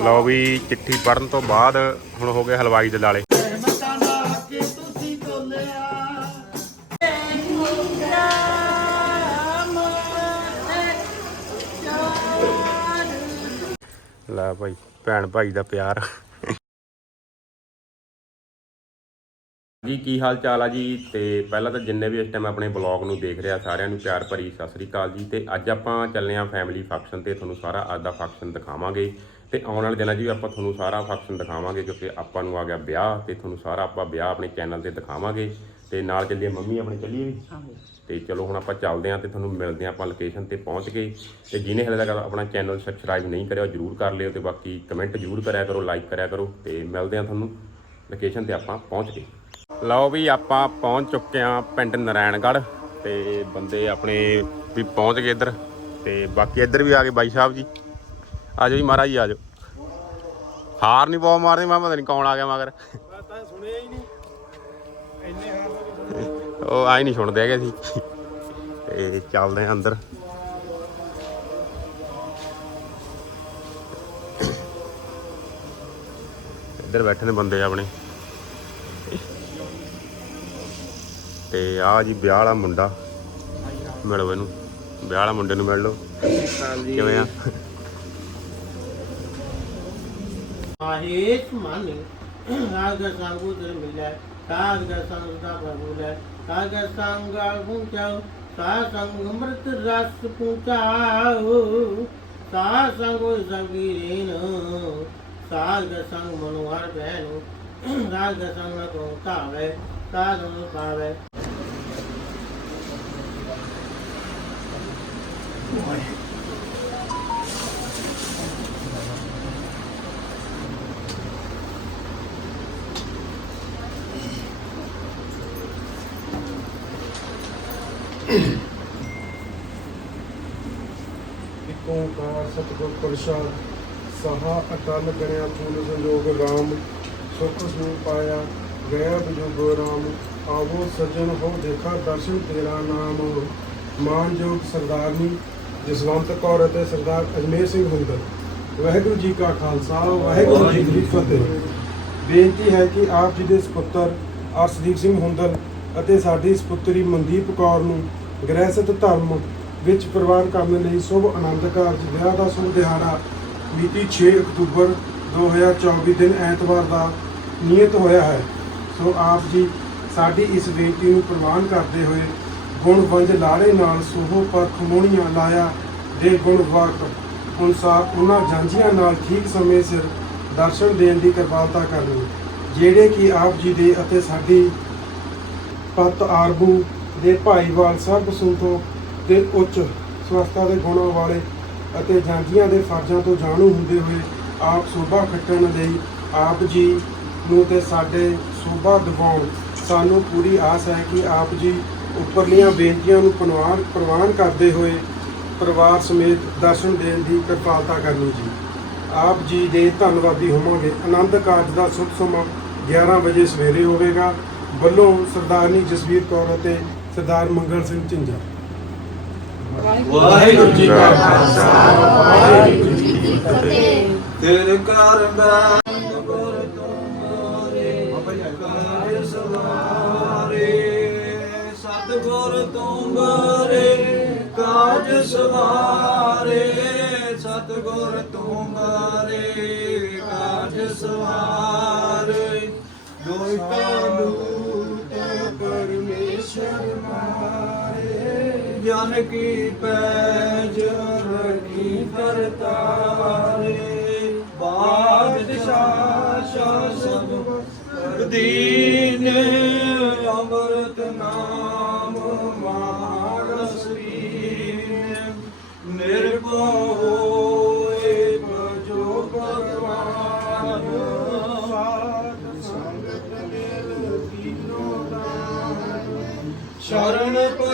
ਲਓ ਵੀ ਚਿੱਠੀ ਪੜਨ ਤੋਂ ਬਾਅਦ ਹੁਣ ਹੋ ਗਏ ਹਲਵਾਈ ਦੇ ਲਾਲੇ। ਲੈ ਭਾਈ, ਭੈਣ ਭਾਈ ਦਾ ਪਿਆਰ। ਜੀ, ਕੀ ਹਾਲ ਚਾਲ ਆ ਜੀ? ਤੇ ਪਹਿਲਾਂ ਤਾਂ ਜਿੰਨੇ ਵੀ ਇਸ ਟਾਈਮ ਆਪਣੇ ਬਲੌਗ ਨੂੰ ਦੇਖ ਰਿਹਾ ਸਾਰਿਆਂ ਨੂੰ ਪਿਆਰ ਭਰੀ ਸਤਿ ਸ੍ਰੀ ਅਕਾਲ ਜੀ। ਤੇ ਅੱਜ ਆਪਾਂ ਚੱਲੇ ਆਂ ਫੈਮਿਲੀ ਫੰਕਸ਼ਨ ਤੇ, ਤੁਹਾਨੂੰ ਸਾਰਾ ਅੱਜ ਦਾ ਫੰਕਸ਼ਨ ਦਿਖਾਵਾਂਗੇ। ਤੇ ਆਉਣ ਵਾਲੇ ਦਿਨਾਂ 'ਚ ਵੀ ਆਪਾਂ ਤੁਹਾਨੂੰ ਸਾਰਾ ਫੰਕਸ਼ਨ ਦਿਖਾਵਾਂਗੇ ਕਿਉਂਕਿ ਆਪਾਂ ਨੂੰ ਆ ਗਿਆ ਵਿਆਹ ਤੇ ਤੁਹਾਨੂੰ ਸਾਰਾ ਆਪਾਂ ਵਿਆਹ ਆਪਣੇ ਚੈਨਲ ਤੇ ਦਿਖਾਵਾਂਗੇ। ਤੇ ਨਾਲ ਚੱਲੀਏ ਮੰਮੀ ਆਪਣੇ ਚੱਲੀਏ ਵੀ। ਤੇ ਚਲੋ ਹੁਣ ਆਪਾਂ ਚੱਲਦੇ ਆਂ ਤੇ ਤੁਹਾਨੂੰ ਮਿਲਦੇ ਆਂ ਆਪਾਂ ਲੋਕੇਸ਼ਨ ਤੇ ਪਹੁੰਚ ਗਏ ਤੇ ਜਿਹਨੇ ਹਲੇ ਤੱਕ ਆਪਣਾ ਚੈਨਲ ਸਬਸਕ੍ਰਾਈਬ ਨਹੀਂ ਕਰਿਆ ਉਹ ਜਰੂਰ ਕਰ ਲਿਓ ਤੇ ਬਾਕੀ ਕਮੈਂਟ ਜਰੂਰ ਕਰਿਆ ਕਰੋ ਲਾਈਕ ਕਰਿਆ ਕਰੋ ਤੇ ਮਿਲਦੇ ਆਂ ਤੁਹਾਨੂੰ ਲੋਕੇਸ਼ਨ ਤੇ ਆਪਾਂ ਪਹੁੰਚ ਗਏ ਲਓ ਵੀ ਆਪਾਂ ਪਹੁੰਚ ਚੁੱਕੇ ਆਂ ਪਿੰਡ ਨਰਾਇਣਗੜ੍ਹ ਤੇ ਬੰਦੇ ਆਪਣੇ ਵੀ ਪਹੁੰਚ ਗਏ ਇੱਧਰ। ਤੇ ਬਾਕੀ ਇੱਧਰ ਵੀ ਆ ਗਏ ਬਾਈ ਸਾਹਿਬ ਜੀ। ਆ ਜਾਓ ਜੀ ਮਹਾਰਾਜ ਜੀ ਆ ਜਾਓ। ਹਾਰ ਨਹੀਂ ਬਹੁਤ ਮਾਰਦੇ ਮੈਂ ਪਤਾ ਨਹੀਂ ਕੌਣ ਆ ਗਿਆ ਮਗਰ। ਤਾਂ ਸੁਣਿਆ ਹੀ ਨਹੀਂ ਇੰਨੇ ਹਾਰ ਉਹ ਆਈ ਨਹੀਂ ਸੁਣਦੇ ਹੈਗੇ ਸੀ ਤੇ ਚੱਲਦੇ ਆਂ ਅੰਦਰ। ਇੱਧਰ ਬੈਠੇ ਨੇ ਬੰਦੇ ਆਪਣੇ। ਤੇ ਆ ਜੀ ਵਿਆਹ ਵਾਲਾ ਮੁੰਡਾ। ਮਿਲੋ ਇਹਨੂੰ। ਵਿਆਹ ਵਾਲਾ ਮੁੰਡੇ ਨੂੰ ਮਿਲ ਲਓ। ਕਿਵੇਂ ਆ? ਆਹੇਸ ਮਨ। ਰਾਗ ਸੰਗੂ ਦਰ ਮਿਲੈ ਕਾਗ ਗ ਸੰਗ ਦਾ ਪ੍ਰਭੂ ਲੈ। ਕਾਗ ਸੰਗ ਪਹੁੰਚਾਓ ਸਾ ਸੰਗ ਅੰਮ੍ਰਿਤ ਰਸ ਪਹੁੰਚਾਓ। ਸਾ ਸੰਗ ਸਗੀਰੀਨ ਸਾਗ ਸੰਗ ਮਨੁਹਰ ਬੈਨੂ ਰਾਗ ਸੰਗ ਕੋ ਇੱਕ ਓੰਕਾਰ ਸਤਿਗੁਰ ਪ੍ਰਸਾਦ, ਸਹਾ ਅਟਲ ਕਰਿਆ ਫੂਲ ਸੰਜੋਗ ਰਾਮ, ਸੁਖ ਸੂਪ ਪਾਇਆ ਗਿਆ ਬਜੁਗ ਰਾਮ, ਆਵੋ ਸਜਣ ਹੋ ਦੇਖਾ ਦਰਸ਼ਨ ਤੇਰਾ ਨਾਮ। ਮਾਨਯੋਗ ਸਰਦਾਰਨੀ, ਜਸਵੰਤ ਕੌਰ ਅਤੇ ਸਰਦਾਰ ਅਜਮੇਰ ਸਿੰਘ ਹੁੰਦਲ ਵਾਹਿਗੁਰੂ ਜੀ ਕਾ ਖਾਲਸਾ, ਵਾਹਿਗੁਰੂ ਜੀ ਕੀ ਫਤਿਹ। ਬੇਨਤੀ ਹੈ ਕਿ ਆਪ ਜੀ ਦੇ ਸੁਪੁੱਤਰ ਅਰਸ਼ਦੀਪ ਸਿੰਘ ਹੁੰਦਲ ਅਤੇ ਸਾਡੀ ਸੁਪੁੱਤਰੀ ਮਨਦੀਪ ਕੌਰ ਨੂੰ ਗ੍ਰਹਿਸਤ ਧਰਮ ਵਿੱਚ ਪ੍ਰਵਾਨ ਕਰਨ ਲਈ ਸ਼ੁਭ ਆਨੰਦ ਕਾਰਜ, ਵਿਆਹ ਦਾ ਸ਼ੁਭ ਦਿਹਾੜਾ, ਮਿਤੀ 6 ਅਕਤੂਬਰ 2024 ਦਿਨ ਐਤਵਾਰ ਦਾ ਨਿਯਤ ਹੋਇਆ ਹੈ। ਸੋ ਆਪ ਜੀ ਸਾਡੀ ਇਸ ਬੇਨਤੀ ਨੂੰ ਪ੍ਰਵਾਨ ਕਰਦੇ ਹੋਏ ਗੁਣ ਵੰਜ ਲਾੜੇ ਨਾਲ ਸੋਹੋ ਪਰ ਖਮੋਣੀਆਂ ਲਾਇਆ ਦੇ ਗੁਣ ਵਾਕ। ਅਨੁਸਾਰ ਉਹਨਾਂ ਜਾਂਝੀਆਂ ਨਾਲ ਠੀਕ ਸਮੇਂ ਸਿਰ ਦਰਸ਼ਨ ਦੇਣ ਦੀ ਕਿਰਪਾਲਤਾ ਕਰਨੀ। ਜਿਹੜੇ ਕਿ ਆਪ ਜੀ ਦੇ ਅਤੇ ਸਾਡੀ ਪਤ ਆਰਬੂ ਦੇ ਭਾਈਵਾਲ ਸਰਬ ਸੰਤੋਖ ਦੇ ਉੱਚ ਸਵਸਥਾ ਦੇ ਗੁਣਾਂ ਵਾਲੇ ਅਤੇ ਜਾਂਝੀਆਂ ਦੇ ਫਰਜ਼ਾਂ ਤੋਂ ਜਾਣੂ ਹੁੰਦੇ ਹੋਏ ਆਪ ਸੋਭਾ ਖੱਟਣ ਲਈ ਆਪ ਜੀ ਨੂੰ ਤੇ ਸਾਡੇ ਸੋਭਾ ਦਿਵਾਉਣ ਸਾਨੂੰ ਪੂਰੀ ਆਸ ਹੈ ਕਿ ਆਪ ਜੀ ਉੱਪਰਲੀਆਂ ਬੇਨਤੀਆਂ ਨੂੰ ਪ੍ਰਵਾਨ ਪ੍ਰਵਾਨ ਕਰਦੇ ਹੋਏ ਪਰਿਵਾਰ ਸਮੇਤ ਦਰਸ਼ਨ ਦੇਣ ਦੀ ਕਿਰਪਾਲਤਾ ਕਰਨੀ ਜੀ। ਆਪ ਜੀ ਦੇ ਧੰਨਵਾਦੀ ਹੋਵਾਂਗੇ। ਆਨੰਦ ਕਾਰਜ ਦਾ ਸ਼ੁਭ ਸਮਾਂ 11 ਵਜੇ ਸਵੇਰੇ ਹੋਵੇਗਾ। ਵੱਲੋਂ ਸਰਦਾਰਨੀ ਜਸਵੀਰ ਕੌਰ ਅਤੇ ਸਰਦਾਰ ਮੰਗਲ ਸਿੰਘ ਝਿੰਜਾ। ਵਾਹਿਗੁਰੂ ਜੀ ਕਾ ਖਾਲਸਾ ਵਾਹਿਗੁਰੂ ਜੀ ਕੀ ਫਤਿਹ। ਤੇਰੇ ਘਰ ਮੈਂ ਕਾਜ ਸਵਾਰੇ ਸਤਿਗੁਰ ਤੁਮਾਰੇ ਕਾਜ ਸਵਾਰੇ ਸਤਿਗੁਰ ਤੁਮਾਰੇ ਕਾਜ ਸਵਾਰੇ। ਦੋਇਤਾ ਲੂਟ ਪਰਮੇਸ਼ਰ ਮਾਰੇ ਜਨ ਕੀ ਪੈਜ ਰਖੀ ਕਰਤਾਰੇ ਬਾਦਸ਼ਾਹ ਸ਼ਾਸਨ ਦੀਨ ਅੰਮ੍ਰਿਤ ਨਾਮ ਮਾਨਸਰੀ ਨਿਰਭਉ ਸ਼ਰਨ ਪਰੇ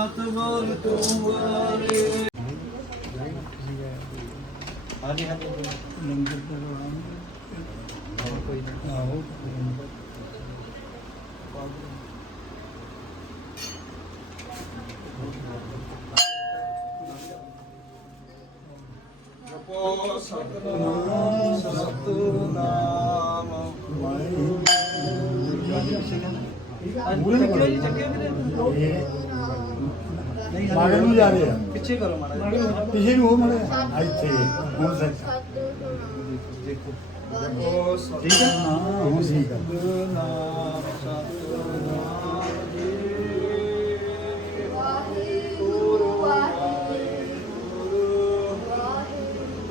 ਸਤਗੁਰ ਤੁਮਾਰੇ ਹਾਂਜੀ ਹਾਂਜੀ ਲੰਗਰ ਕੋਈ ਨਾ ਆਓ ਜਪੋ ਸਤਨਾਮ ਸਤਨਾਮ ਮਾੜੇ ਨੂੰ ਜਾ ਰਹੇ ਆ। ਪਿੱਛੇ ਕਰੋ ਮਾੜਾ ਪਿਛੇ ਨੂੰ ਹੋ ਮੜੇ ਇੱਥੇ ਹੁਣ ਸੱਚ। ਦੇਖੋ ਜਪੋ ਠੀਕ ਹੈ ਹਾਂ ਹੁਣ ਠੀਕ ਹੈ ਸਤਨਾਮ ਸਤਨਾਮ ਜੀ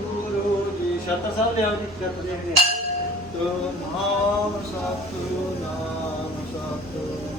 ਗੁਰੂ ਜੀ ਛੱਤ ਸਾਹਿਬ ਜੀ ਆ ਨਾਮ ਸਤਨਾਮ ਸਤਨਾਮ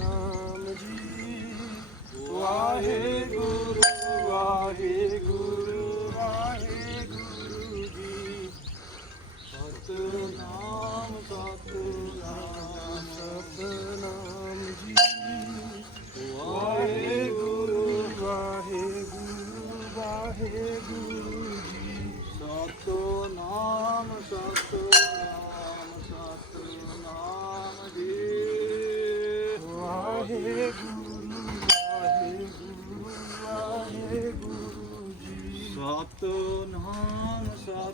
ਵਾਹਿਗੁਰੂ ਵਾਹਿਗੁਰੂ ਸਤਨਾਮ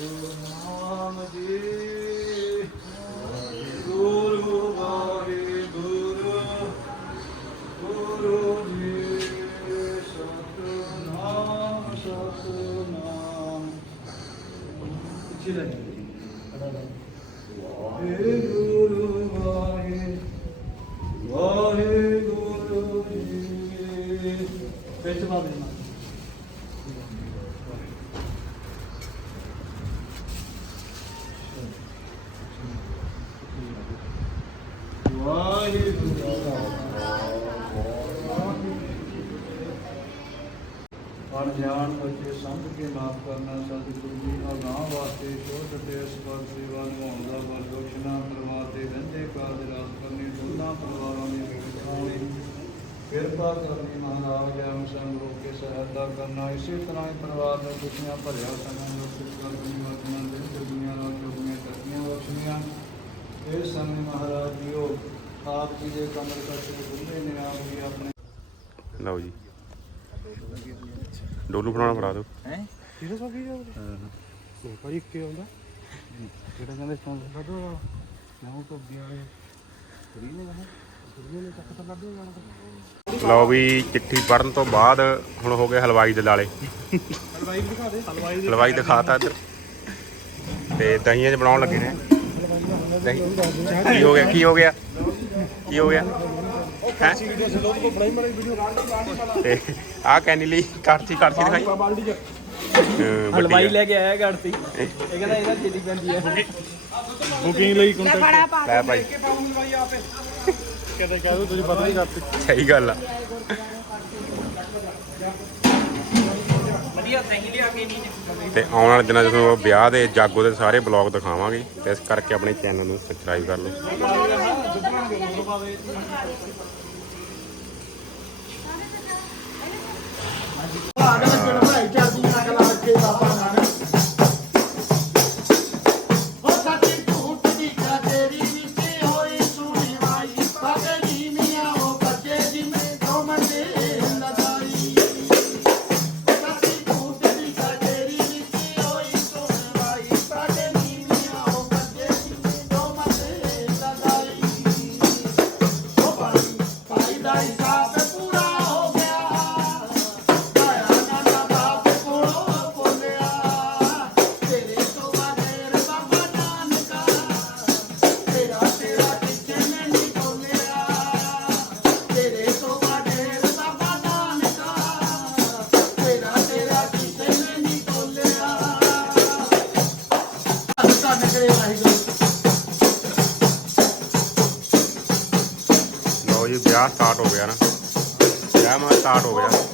ਵਾਹਿਗੁਰੂ ਸਮਝ ਕੇ ਮਾਫ ਕਰਨਾ ਸਤਿਗੁਰੂ ਜੀ ਅਗਾਹ ਵਾਸਤੇ ਸ਼ੋਧ ਤੇ ਅਸਪਰ ਸੇਵਾ ਨਿਭਾਉਣ ਦਾ ਬਖਸ਼ਣਾ ਪਰਵਾਹ ਤੇ ਰਹਿੰਦੇ ਕਾਜ ਰਾਸ ਕਰਨੀ, ਦੋਨਾਂ ਪਰਿਵਾਰਾਂ ਦੀ ਕਿਰਪਾ ਕਰਨੀ ਮਹਾਰਾਜ ਆਮ ਸੰਗ ਲੋਕ ਕੇ ਸਹਾਇਤਾ ਕਰਨਾ। ਇਸੇ ਤਰ੍ਹਾਂ ਹੀ ਪਰਿਵਾਰ ਦੇ ਦੁਖੀਆਂ ਭਰਿਆ ਸਮਾਂ ਨੂੰ ਕਰਨੀ, ਵਰਤਮਾਨ ਦੇ ਦੁਨੀਆਂ ਨਾਲ ਚੁਗੀਆਂ ਕਰਨੀਆਂ ਬਖਸ਼ੀਆਂ ਇਹ ਸਮੇਂ ਮਹਾਰਾਜ ਜੀਓ, ਆਪ ਜੀ ਦੇ ਕਮਰ ਕਰਕੇ ਬੁੱਲੇ ਨੇ ਆਪ ਜੀ ਆਪਣੇ ਲਓ ਜੀ। ਡੋਲੂ ਬਣਾਉਣਾ ਫੜਾ ਦਿਓ। ਸੋ ਕੀ ਜਾਉਂਦਾ ਹਾਂ। ਭਾਈ ਕੀ ਆਉਂਦਾ। ਕਿਹੜਾ ਕਹਿੰਦੇ ਸੌਂ ਲੱਡੂ ਵਾਲਾ ਮੈਂ ਉਹ ਤੋਂ ਵਾਲੇ ਫਰੀ ਨੇ ਕਹਾ ਫਰੀ ਨੇ ਚੱਕ ਤਾਂ ਲੱਡੂ ਵਾਲਾ ਲਓ ਵੀ ਚਿੱਠੀ ਪੜਨ ਤੋਂ ਬਾਅਦ ਹੁਣ ਹੋ ਗਏ ਹਲਵਾਈ ਦੇ ਲਾਲੇ। ਹਲਵਾਈ ਦਿਖਾ ਦੇ। ਹਲਵਾਈ ਹਲਵਾਈ ਦਿਖਾਤਾ ਇੱਧਰ। ਤੇ ਦਹੀਂਆਂ 'ਚ ਬਣਾਉਣ ਲੱਗੇ ਨੇ। ਦਹੀਂ। ਕੀ ਹੋ ਗਿਆ ਕੀ ਹੋ ਗਿਆ? ਕੀ ਹੋ ਗਿਆ? ਹੈ? ਵੀਡੀਓ ਸੇ ਲੋਕ ਕੋ ਬਣਾਈ ਮਾਰੀ ਵੀਡੀਓ ਤੇ ਆਹ ਕੈਨੀ ਲਈ ਕਰਤੀ ਕਰਤੀ ਦਿਖਾਈ। ਬਾਲਟੀ ਚ ਹਲਵਾਈ। ਲੈ ਕੇ ਆਇਆ ਗੜਤੀ ਇਹ ਕਹਿੰਦਾ ਇਹਦਾ ਛੇਤੀ ਪੈਂਦੀ ਹੈ ਬੁਕਿੰਗ ਲਈ ਕੰਟੈਕਟ ਲੈ ਭਾਈ। ਕਦੇ ਕਹਿ ਦੋ ਤੁਸੀਂ ਪਤਾ ਨਹੀਂ ਕਰਤੇ। ਸਹੀ ਗੱਲ ਆ। ਵਧੀਆ ਦਹੀਂ ਲਿਆ ਕੇ ਨਹੀਂ ਤੇ ਆਉਣ ਵਾਲੇ ਦਿਨਾਂ 'ਚ ਤੁਹਾਨੂੰ ਵਿਆਹ ਦੇ ਜਾਗੋ ਦੇ ਸਾਰੇ ਬਲੌਗ ਦਿਖਾਵਾਂਗੇ ਤੇ ਇਸ ਕਰਕੇ ਆਪਣੇ ਚੈਨਲ ਨੂੰ ਸਬਸਕ੍ਰਾਈਬ ਕਰ ਲਓ। ਜੀ ਵਿਆਹ ਸਟਾਰਟ ਹੋ ਗਿਆ ਨਾ। ਵਿਆਹ ਮਾ ਸਟਾਰਟ ਹੋ ਗਿਆ।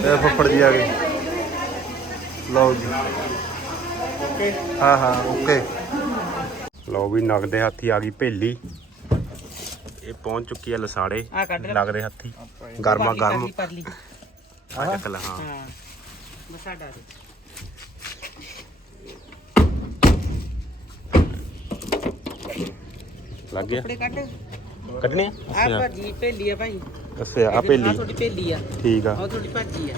ਇਹ ਫੱਫੜ ਜੀ ਆ ਗਏ। ਲਓ ਜੀ। ਓਕੇ ਹਾਂ ਹਾਂ ਓਕੇ। ਲਓ ਵੀ ਨਗਦੇ ਹਾਥੀ ਆ ਗਈ ਭੇਲੀ। ਇਹ ਪਹੁੰਚ ਚੁੱਕੀ ਹੈ ਲਸਾੜੇ ਆ ਕੱਢ ਲੈ। ਨਗਦੇ ਹਾਥੀ। ਗਰਮਾ ਗਰਮ। ਆ ਚੱਕ ਲੈ ਹਾਂ। ਹਾਂ। ਬਸ ਡਾਰੇ ਲੱਗ ਗਿਆ। ਕੱਪੜੇ ਕੱਢ। ਕੱਢਣੇ ਆ? ਆ ਭਾਜੀ ਭੇਲੀ ਆ ਭਾਈ। ਅੱਛਾ ਆ ਆ ਭੇਲੀ ਤੁਹਾਡੀ ਭੇਲੀ ਆ। ਠੀਕ ਆ। ਉਹ ਤੁਹਾਡੀ ਭਾਜੀ ਆ।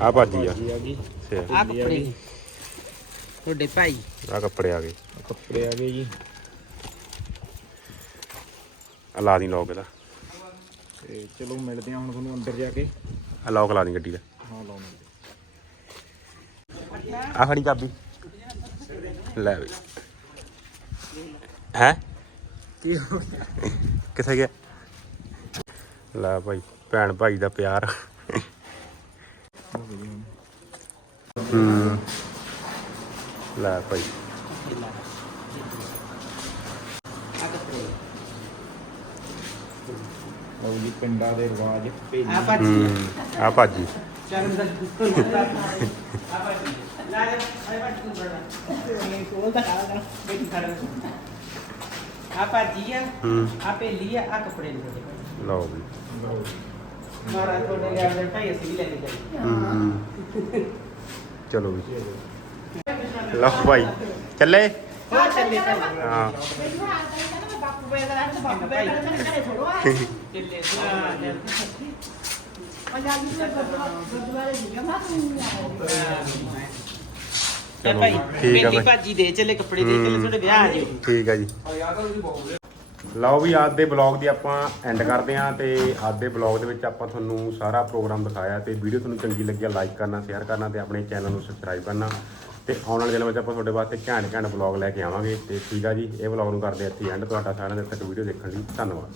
ਆ। ਭਾਜੀ ਆ ਅੱਛਾ। ਆ ਕੱਪੜੇ। ਤੁਹਾਡੇ ਭਾਈ। ਆ ਕੱਪੜੇ ਆ ਗਏ। ਕੱਪੜੇ ਆ ਗਏ ਜੀ। ਆ ਲਾ ਦੀ ਲੋਕ ਇਹਦਾ। ਤੇ ਚਲੋ ਮਿਲਦੇ ਆ ਹੁਣ ਤੁਹਾਨੂੰ ਅੰਦਰ ਜਾ ਕੇ। ਆ ਲੋਕ ਲਾ ਦੀ ਗੱਡੀ ਦਾ। ਹਾਂ ਲਾਉਣਾ ਆ ਫੜੀ ਚਾਬੀ। ਲੈ ਵੀ ਹੈ? ਕੀ ਕਿੱਥੇ ਗਿਆ? ਲੈ ਭਾਈ ਭੈਣ ਭਾਈ ਦਾ ਪਿਆਰ। ਹੂੰ। ਲੈ ਭਾਈ। ਆ ਕੱਪੜੇ ਲਓ ਜੀ ਪਿੰਡਾਂ ਦੇ ਰਿਵਾਜ। ਆ ਭਾਜੀ ਆ ਭਾਜੀ ਚੱਲ ਅੰਦਰ ਆ ਭਾਜੀ ਲਾ ਦੇ ਆ ਭਾਜੀ ਤੂੰ ਬੜਾ। ਇਹ ਕੋਲ ਦਾ ਖਾ ਬੇਟੀ ਖਾ ਆ ਭਾਜੀ ਆ। ਆ ਪੇਲੀ ਆ ਆ ਕੱਪੜੇ ਭਾਈ। ਲਓ ਵੀ ਮਹਾਰਾਜ ਤੁਹਾਡੇ ਲਿਆ ਦੇ ਭਾਈ ਅਸੀਂ ਵੀ ਲੈ ਕੇ ਜਾਈਏ ਹੂੰ ਚਲੋ ਵੀ ਲਓ ਭਾਈ ਚੱਲੇ ਹੋ ਚੱਲੇ ਭਾਈ ਹਾਂ ਚੱਲੇ ਸੁਣਾ ਚਲੋ ਭਾਈ ਠੀਕ ਆ ਪੇਲੀ ਭਾਈ। ਭਾਜੀ ਦੇ ਚੱਲੇ ਕੱਪੜੇ ਦੇ ਚੱਲੇ ਹੂੰ। ਤੁਹਾਡੇ ਵਿਆਹ ਆ ਜਿਓ ਠੀਕ ਆ ਜੀ ਲਓ ਵੀ ਅੱਜ ਦੇ ਬਲੌਗ ਦੀ ਆਪਾਂ ਐਂਡ ਕਰਦੇ ਆਂ ਤੇ ਅੱਜ ਦੇ ਬਲੌਗ ਦੇ ਵਿੱਚ ਆਪਾਂ ਤੁਹਾਨੂੰ ਸਾਰਾ ਪ੍ਰੋਗਰਾਮ ਦਿਖਾਇਆ ਤੇ ਵੀਡੀਓ ਤੁਹਾਨੂੰ ਚੰਗੀ ਲੱਗਿਆ ਲਾਈਕ ਕਰਨਾ ਸ਼ੇਅਰ ਕਰਨਾ ਤੇ ਆਪਣੇ ਚੈਨਲ ਨੂੰ ਸਬਸਕ੍ਰਾਈਬ ਕਰਨਾ ਤੇ ਆਉਣ ਵਾਲੇ ਦਿਨਾਂ ਵਿੱਚ ਆਪਾਂ ਤੁਹਾਡੇ ਵਾਸਤੇ ਘੈਂਟ ਘੈਂਟ ਬਲੌਗ ਲੈ ਕੇ ਆਵਾਂਗੇ ਤੇ ਠੀਕ ਆ ਜੀ, ਇਹ ਬਲੌਗ ਨੂੰ ਕਰਦੇ ਇੱਥੇ ਐਂਡ ਤੁਹਾਡਾ ਸਾਰਿਆਂ ਦੇ ਤੱਕ ਵੀਡੀਓ ਦੇਖਣ ਲਈ ਧੰਨਵਾਦ।